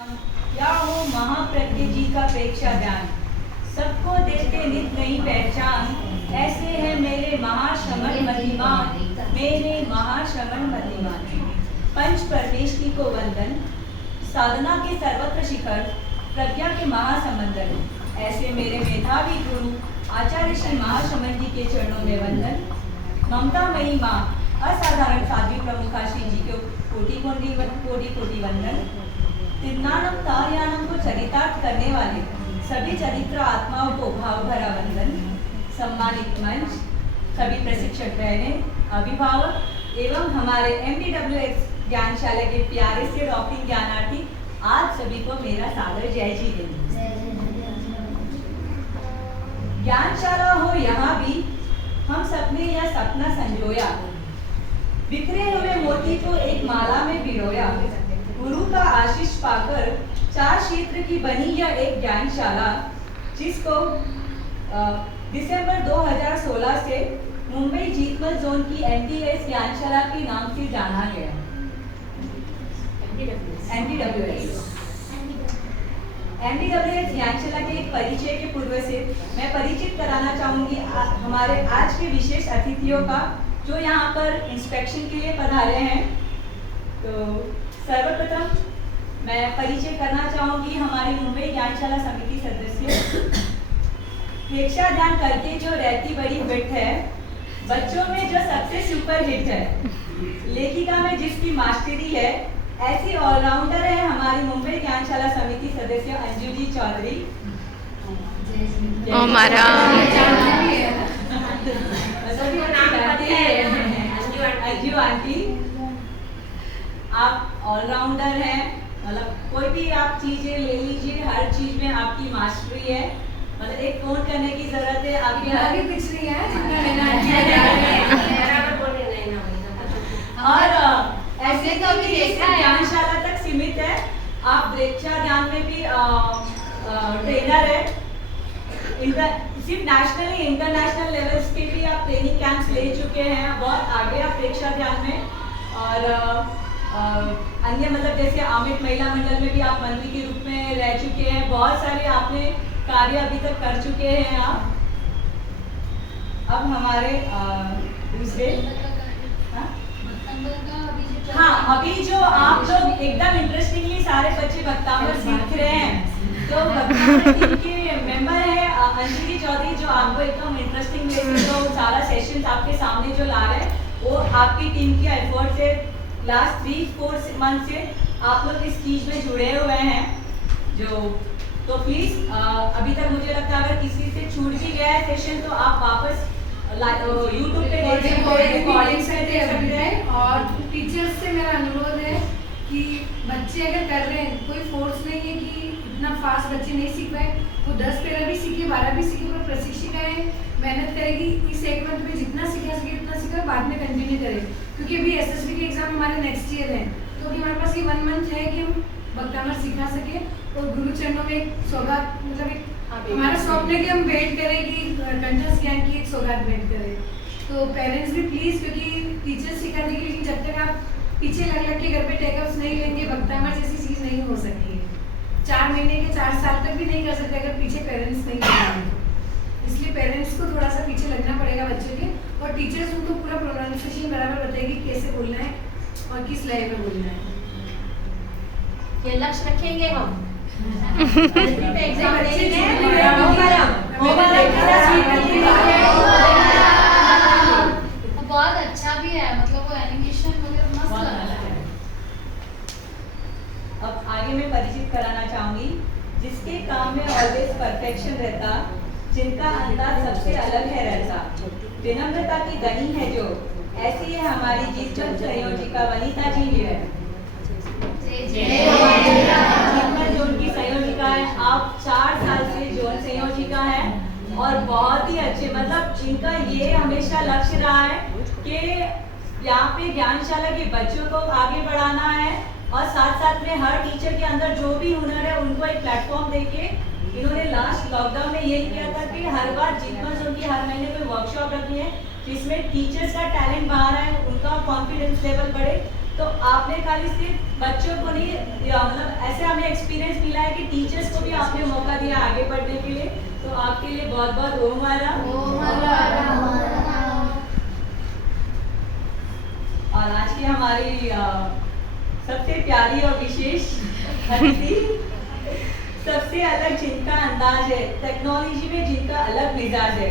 या हो महाप्रज्ञ जी का प्रेक्षा ज्ञान, सबको देते नित नई पहचान। ऐसे है मेरे महाश्रमण मतिमान, मेरे महाश्रमण मतिमान। पंच परमेष्टि को वंदन, साधना के सर्वत्र शिखर, प्रज्ञा के महासमंदन। ऐसे मेरे मेधावी गुरु आचार्य श्री महाश्रमण जी के चरणों में वंदन। ममता मई माँ असाधारण साध्वी प्रमुखा श्री जी को कोटि कोटि वंदन। तिन्नानम तार्यानम को चरितार्थ करने वाले सभी चरित्र आत्माओं को भाव भरा वंदन। सम्मानित मंच, सभी प्रशिक्षक बहनें, अभिभावक एवं हमारे MDWX ज्ञानशाला के प्यारे से रॉकिंग ज्ञानार्थी, आप सभी को मेरा सादर जय जी ज्ञानशाला हो यहाँ भी हम सबने यह सपना संजोया, बिखरे हुए मोती को एक माला में पिरोया। गुरु का आशीष पाकर चार क्षेत्र की बनी यह एक ज्ञानशाला, जिसको दिसंबर 2016 से मुंबई जीतमल जोन की MDWX ज्ञानशाला के नाम से जाना गया। MDWX ज्ञानशाला के एक परिचय के पूर्व से मैं परिचित कराना चाहूंगी हमारे आज के विशेष अतिथियों का, जो यहाँ पर इंस्पेक्शन के लिए पधारे हैं। तो सर्वप्रथम मैं परिचय करना चाहूंगी हमारी मुंबई ज्ञानशाला समिति सदस्य। प्रेक्षा ध्यान करके जो रहती बड़ी फिट है, बच्चों में जो सबसे सुपर हिट है, लेखिका में जिसकी मास्टरी है, ऐसी ऑलराउंडर है हमारी मुंबई ज्ञानशाला समिति सदस्य अंजू जी चौधरी। अंजू आंटी, आप ऑलराउंडर हैं, मतलब कोई भी आप चीजें ले लीजिए, हर चीज में आपकी मास्टरी है। मतलब एक फोन करने की जरूरत है, आपकी आगे कुछ नहीं है और ऐसे कभी ज्ञानशाला तक सीमित है। आप प्रेक्षा ध्यान में भी ट्रेनर है, सिर्फ नेशनल इंटरनेशनल लेवल्स के भी आप ट्रेनिंग कैंप्स ले चुके हैं, बहुत आगे आप प्रेक्षा ध्यान में। और अन्य मतलब जैसे आमिर महिला मंडल में भी आप मंत्री के रूप में रह चुके हैं, बहुत सारे आपने कार्य अभी तक कर चुके हैं आप। अब हमारे दूसरे हाँ, अभी जो आप लोग एकदम इंटरेस्टिंगली सारे बच्चे भक्तामृत सीख रहे हैं, तो भक्तामृत टीम के मेंबर है अंजलि चौधरी, जो आपको एकदम इंटरेस्टिंग वे से जो सारा सेशंस आपके सामने जो ला रहे हैं, वो आपकी टीम की एफर्ट से लास्ट 3-4 मंथ से आप लोग इस चीज में जुड़े हुए हैं। जो तो प्लीज अभी तक मुझे लगता है अगर किसी से छूट भी गया है सेशन, तो आप वापस YouTube पे रिकॉर्डिंग से देख सकते हैं। और टीचर्स से मेरा अनुरोध है कि बच्चे अगर कर रहे हैं, कोई फोर्स नहीं है कि इतना फास्ट बच्चे नहीं सीख पाए, वो 10 पैरा भी सीखे, 12 भी सीखे, वो प्रशिक्षिकाएं मेहनत करेगी, इस एक मंथ में जितना सीखा सके उतना सीखा, बाद में कंटिन्यू करें। क्योंकि अभी SSB के एग्जाम हमारे नेक्स्ट ईयर है, तो अभी हमारे पास ये 1 मंथ है कि हम भक्तामृत सिखा सके। और गुरु चरणों में एक सौगात, मतलब एक हमारा स्वप्न है कि हम भेंट करें, कि कंठस्थ ज्ञान की एक सौगात भेंट करें। तो पेरेंट्स भी प्लीज, क्योंकि टीचर्स सिखा देंगे, लेकिन जब तक आप पीछे लग के घर पे टेकअप्स नहीं लेंगे, भक्तामृत जैसी चीज नहीं हो सकती है। 4 महीने के 4 साल तक भी नहीं कर सकते अगर पीछे पेरेंट्स नहीं लगाएंगे। इसलिए पेरेंट्स को थोड़ा सा पीछे लगना पड़ेगा बच्चों के, और टीचर्स उनको पूरा प्रोनाउंसिएशन बराबर बताएगी कैसे बोलना है और किस लय में बोलना है। ये लक्ष्य रखेंगे हम। बहुत अच्छा भी है, मतलब वो एनिमेशन वगैरह मस्त लग रहा है। अब आगे मैं परिचित कराना चाहूंगी जिसके काम में ऑलवेज परफेक्शन रहता, जिनका अंदाज सबसे अलग है रहता, विनम्रता की गनी है जो, ऐसी है हमारी जीतमल संयोजिका वनिता जी है। जीतमल जोन की संयोजिका है, आप 4 साल से जोन संयोजिका है, और बहुत ही अच्छे, मतलब इनका ये हमेशा लक्ष्य रहा है कि यहाँ पे ज्ञानशाला के बच्चों को आगे बढ़ाना है, और साथ साथ में हर टीचर के अंदर जो भी हुनर है उनको एक प्लेटफॉर्म देके इन्होंने लास्ट लॉकडाउन में यही किया था कि हर बार जीतमल जोन की हर महीने कोई वर्कशॉप रखनी है, जिसमें टीचर्स का टैलेंट बाहर आए, उनका कॉन्फिडेंस लेवल बढ़े, तो आपने खाली सिर्फ बच्चों को नहीं मतलब ऐसे हमें एक्सपीरियंस मिला है कि टीचर्स को भी आपने मौका दिया आगे बढ़ने के लिए, तो आपके लिए बहुत बहुत ओम मारा। और आज की हमारी सबसे प्यारी और विशेष अतिथि, सबसे अलग जिनका अंदाज है, टेक्नोलॉजी में जिनका अलग मिजाज है,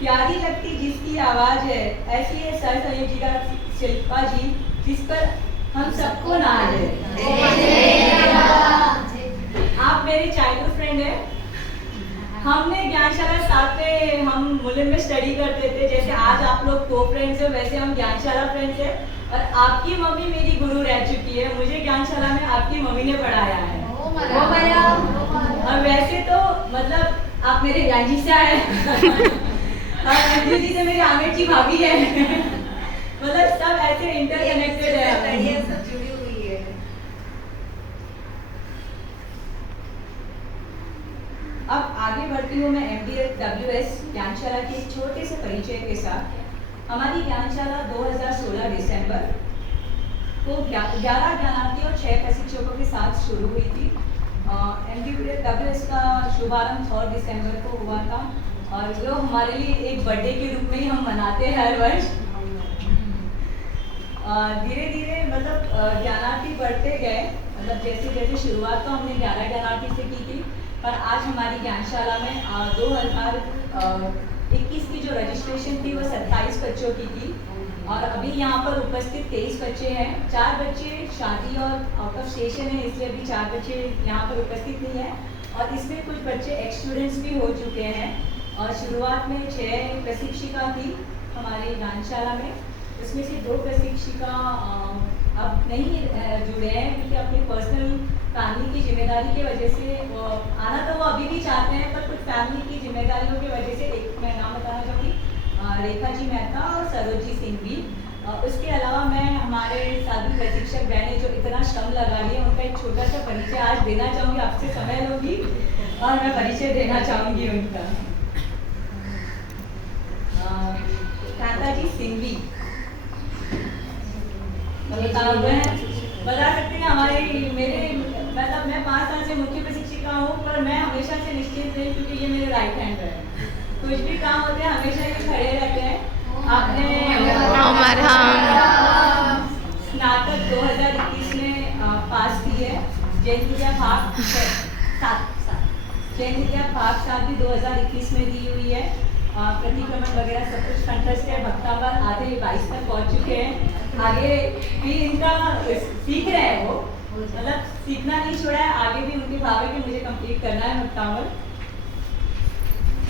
प्यारी लगती जिसकी आवाज है, ऐसी है सर संयोजिका शिल्पा जी, जिस पर हम सबको नाज है। आप मेरे चाइल्डहुड फ्रेंड हैं। हमने ज्ञानशाला साथ में हम मुलिम में स्टडी करते थे, जैसे आज आप लोग को फ्रेंड्स हैं वैसे हम ज्ञानशाला फ्रेंड्स हैं। और आपकी मम्मी मेरी गुरु रह चुकी है, मुझे ज्ञानशाला में आपकी मम्मी ने पढ़ाया है। और वैसे तो मतलब आप मेरे ज्ञान जी से आए और अंजू जी से मेरे आमिर की भाभी है। मतलब सब ऐसे इंटरकनेक्टेड है, सब जुड़ी हुई है। अब आगे बढ़ती हूँ मैं MDWS ज्ञानशाला के एक छोटे से परिचय के साथ। हमारी ज्ञानशाला 2016 दिसंबर को 11 ज्ञानार्थी और 6 प्रशिक्षकों के साथ शुरू हुई थी। MDWS का शुभारंभ 4 दिसंबर को हुआ था और जो हमारे लिए एक बर्थडे के रूप में ही हम मनाते हैं हर वर्ष। धीरे धीरे मतलब ज्ञानार्थी बढ़ते गए, मतलब जैसे जैसे शुरुआत तो हमने 11 ज्ञानार्थी से की थी, पर आज हमारी ज्ञानशाला में 2021 की जो रजिस्ट्रेशन थी वो 27 बच्चों की थी। और अभी यहाँ पर उपस्थित 23 बच्चे हैं। 4 बच्चे शादी और आउट ऑफ स्टेशन है, इसलिए अभी 4 बच्चे यहाँ पर उपस्थित नहीं है। और इसमें कुछ बच्चे एक्स स्टूडेंट्स भी हो चुके हैं। और शुरुआत में 6 प्रशिक्षिका थी हमारी ज्ञानशाला में, उसमें से 2 प्रशिक्षिका अब नहीं जुड़े हैं क्योंकि अपनी पर्सनल फैमिली की जिम्मेदारी की वजह से आना तो वो अभी भी चाहते हैं, पर कुछ फैमिली की जिम्मेदारियों की वजह से, एक मैं नाम बताना चाहूँगी, रेखा जी मेहता और सरोजी सिंह भी। उसके अलावा मैं हमारे साथी प्रशिक्षक बहनें जो इतना श्रम लगा रही है उनका एक छोटा सा परिचय आज देना चाहूँगी, आपसे समय लूँगी और मैं परिचय देना चाहूँगी उनका। कांता जी सिंघवी बता सकते हैं हमारे मेरे मतलब मैं 5 साल से मुख्य प्रशिक्षिका हूँ, पर मैं हमेशा से निश्चित रही क्योंकि ये मेरे राइट हैंड है। कुछ भी काम होते हैं हमेशा ये खड़े रहते हैं। आपने स्नातक 2021 में पास की है। जैन विद्या भाग 7 भी 2021 में दी हुई है। प्रतिक्रमण वगैरह सब कुछ कंठस्थ है। भक्तावर आधे 22 तक पहुंच चुके हैं। आगे भी इनका सीख रहे हैं, वो मतलब सीखना नहीं छोड़ा है, आगे भी उनके भाव है कि मुझे कंप्लीट करना है भक्तावर।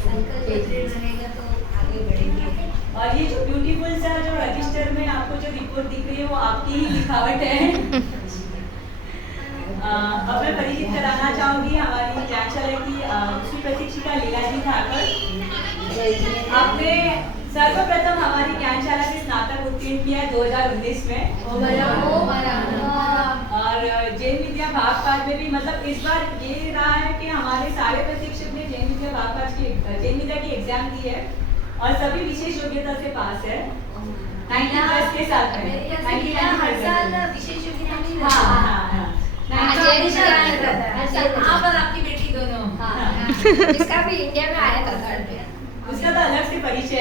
तो आगे बढ़ेंगे। और ये जो ब्यूटीफुल सा जो रजिस्टर में आपको जो रिपोर्ट दिख रही है वो आपकी ही लिखावट है। अब मैं परिचित कराना चाहूंगी हमारी ज्ञानशाला की दूसरी प्रशिक्षिका लीला जी ठाकर। आपने सर्वप्रथम हमारी ज्ञानशाला से स्नातक उत्तीर्ण किया है 2019 में। और जैन विद्या भागपाठ में भी मतलब इस बार ये रहा है कि हमारे सारे प्रशिक्षक ने जैन विद्या भागपाठ की जैन विद्या की एग्जाम दी है और सभी विशेष योग्यता से पास है 90+ के साथ में। हर साल विशेष योग्यता हाँ और आपकी बेटी दोनों जिसका भी इंडिया में आया था थर्ड पे, उसका तो अलग से परिचय है।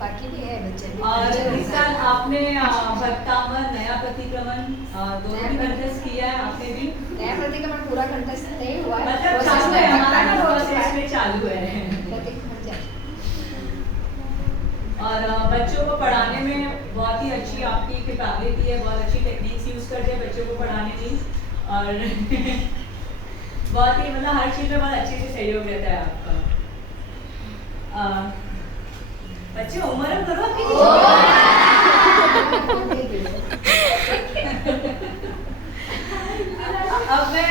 बाकी भी है बच्चे भी। और इस साल आपने भक्तावर नया प्रतिक्रमण दोनों भी कंटेस्ट किया है। आपने भी नया प्रतिक्रमण पूरा कंटेस्ट नहीं हुआ है, मतलब चालू है, हमारा प्रोसेस में चालू है। और बच्चों को पढ़ाने में बहुत ही अच्छी आपकी कैपेबिलिटी है, बहुत अच्छी टेक्निक्स यूज करते हैं बच्चों को पढ़ाने की और बहुत ही मतलब हर चीज़ में बहुत अच्छे से सहयोग रहता है आपका। बच्चे उम्र करो अब मैं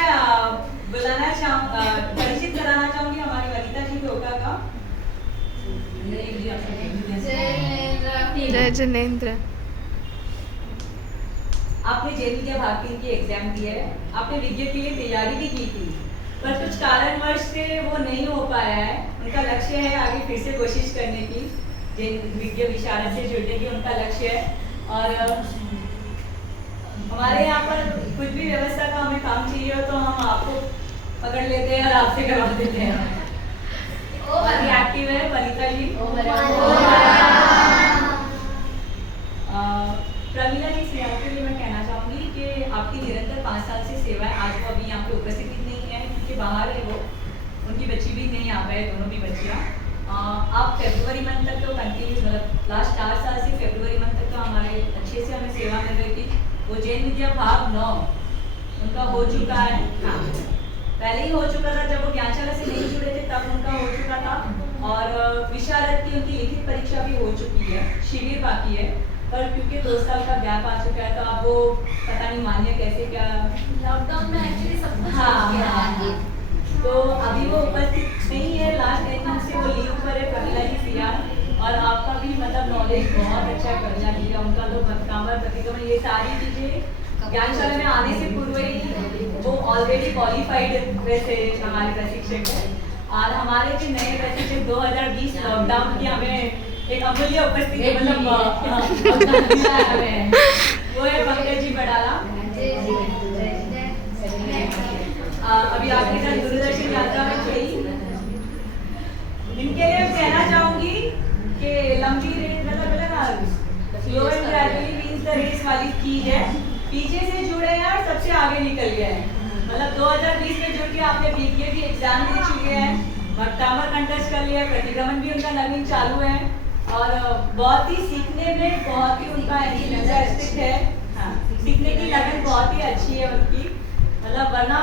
बुलाना परिचित कराना चाहूंगी हमारी वनिता जी ढोका का। जय जिनेंद्र। आपने जैन विद्या भाग 3 की एग्जाम दी है। आपने विज्ञ के लिए तैयारी भी की थी, पर कुछ कारणवश से वो नहीं हो पाया है। उनका लक्ष्य है आगे फिर से कोशिश करने की, जिन विद्या विशारद से जुड़ने की उनका लक्ष्य है। और हमारे यहाँ पर कुछ भी व्यवस्था का हमें काम चाहिए हो तो हम आपको पकड़ लेते हैं और आपसे करवा देते हैं। बहुत ही एक्टिव है वनिता जी। प्रमीला जी से के लिए मैं कहना चाहूँगी कि आपकी निरंतर 5 साल से सेवा है। आज वो अभी यहाँ पे उपस्थित नहीं है क्योंकि बाहर है वो, उनकी बच्ची भी नहीं आ पाए, दोनों भी बच्चियाँ। आप फरवरी मंथ तक तो कंटिन्यूस मतलब लास्ट 4 साल से फरवरी मंथ तक तो हमारे अच्छे से हमें सेवा मिल रही थी। वो जैन विद्या भाग 9 उनका हो चुका है। हाँ, पहले ही हो चुका था, जब वो ज्ञानशाला से नहीं जुड़े थे तब उनका हो चुका था। और विशारद की उनकी लिखित परीक्षा भी हो चुकी है, शिविर बाकी है, पर क्योंकि 2 साल का गैप आ चुका है तो अब वो पता नहीं मान्य कैसे क्या लॉकडाउन में एक्चुअली सब कुछ हाँ, तो अभी वो उपस्थित नहीं है। लास्ट 10 मंथ से वो लीव पर है प्रमीला जी सियार। और आपका भी मतलब नॉलेज बहुत अच्छा है प्रमीला जी का, उनका तो भटकामर प्रतिक्रमण ये सारी चीज़ें ज्ञानशाला में आने से पूर्व ही वो ऑलरेडी क्वालिफाइड वैसे हमारे प्रशिक्षक हैं। और हमारे जो नए प्रशिक्षक 2020 लॉकडाउन की हमें एक अमूल्य उपस्थिति मतलब मिला है हमें, वो है पंकज जी बड़ाला। अभी आपके साथ दूरदर्शन यात्रा में गई, इनके लिए मैं कहना चाहूंगी कि लंबी रेस मतलब slow and gradually means the race वाली चीज है। पीछे से जुड़े हैं और सबसे आगे निकल गए हैं। मतलब 2020 में जुड़ के आपने बीके भी एग्जाम दे चुके हैं, भट्टामर कंटेस्ट कर लिया, प्रतिक्रमण भी उनका नवीन चालू है और बहुत ही सीखने में बहुत ही उनका एंथुसियास्टिक है। हाँ, सीखने की लगन बहुत ही अच्छी है उनकी। मतलब वरना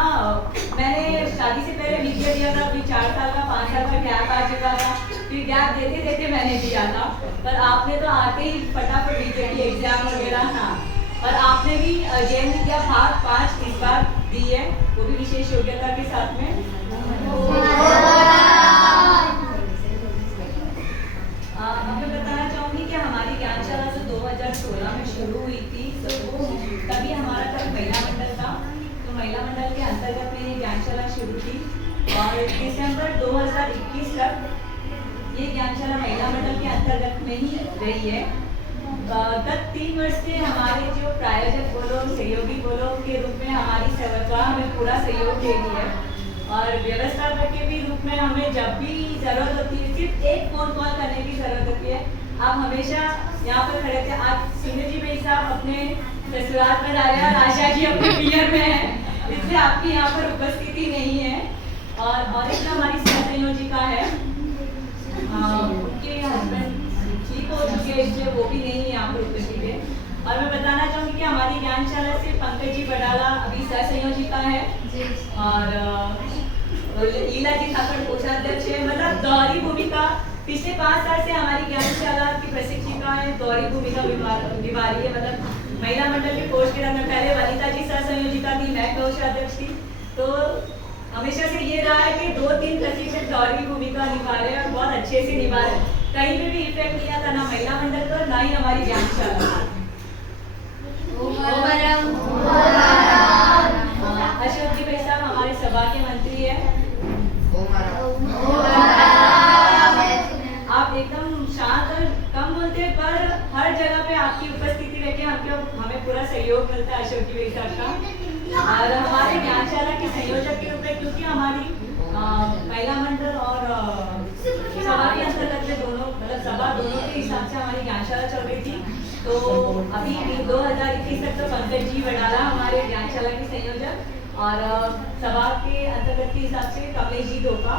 मैंने शादी से पहले वीडियो दिया था, अभी 4 साल का 5 साल का गैप आ चुका था, फिर गैप देते देते मैंने दिया था, पर आपने तो आते ही फटाफट वीडियो की एग्जाम वगैरह। हाँ, और आपने भी जैन विद्या भाग 5 इस बार दी है, वो भी विशेष योग्यता के साथ में। मैं बताना चाहूँगी कि हमारी ज्ञानशाला जो 2016 में शुरू हुई थी तो वो तभी हमारा तब महिला मंडल था, तो महिला मंडल के अंतर्गत में ये ज्ञानशाला शुरू थी और दिसंबर 2021 तक ये ज्ञानशाला महिला मंडल के अंतर्गत में ही रही है। गत 3 वर्ष से हमारे जो प्रायोजक बोलो सहयोगी बोलो के रूप में हमारी संस्था हमें पूरा सहयोग दे रही है और व्यवस्थापक के भी रूप में हमें जब भी जरूरत होती है सिर्फ एक फ़ोन कॉल करने की जरूरत होती है। आप हमेशा यहाँ पर खड़े थे। आज सुनील जी भाई साहब अपने ससुराल में आ रहे हैं और आशा जी अपने पियर में है, इसलिए आपकी यहाँ पर उपस्थिति नहीं है। और एक हमारी सह संयोजिका है, उनके हस्बैंड ठीक हो चुके हैं इसलिए वो भी नहीं है यहाँ पर उपस्थित है। और मैं बताना चाहूँगी कि हमारी ज्ञानशाला से पंकज जी बड़ाला अभी सह संयोजिका है और लीला जी ठाकुर कोषाध्यक्ष है। मतलब दोहरी भूमिका पिछले 5 साल से हमारी ज्ञानशाला की प्रशिक्षिका है, दोहरी भूमिका निभा रही है। मतलब महिला मंडल के कोष के में पहले वनिता जी सह संयोजिका थी, मैं कोषाध्यक्ष थी, तो हमेशा से ये रहा है कि 2-3 प्रशिक्षक दोहरी भूमिका निभा रहे हैं और बहुत अच्छे से निभा रहे हैं। कहीं पे भी इफेक्ट नहीं आता, ना महिला मंडल पर ना ही हमारी ज्ञानशाला। अशोक जी भाई साहब हमारे सभा के मंत्री है। आप एकदम शांत और कम बोलते हैं पर हर जगह पे आपकी उपस्थिति रहती है, हमें पूरा सहयोग मिलता है अशोक जी भाई साहब का। और हमारे ज्ञानशाला के संयोजक के रूप में क्योंकि हमारी महिला मंडल और सभा के अंतर्गत में दोनों मतलब सभा दोनों के हिसाब से हमारी ज्ञानशाला चल रही थी, तो अभी 2021 तक तो पंकज जी बड़ाला हमारे ज्ञानशाला के संयोजक और सभा के अंतर्गत के हिसाब से कमलेश जी धोखा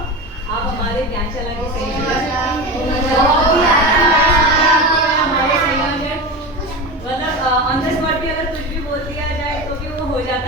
आप हमारे ज्ञानशाला के संयोजक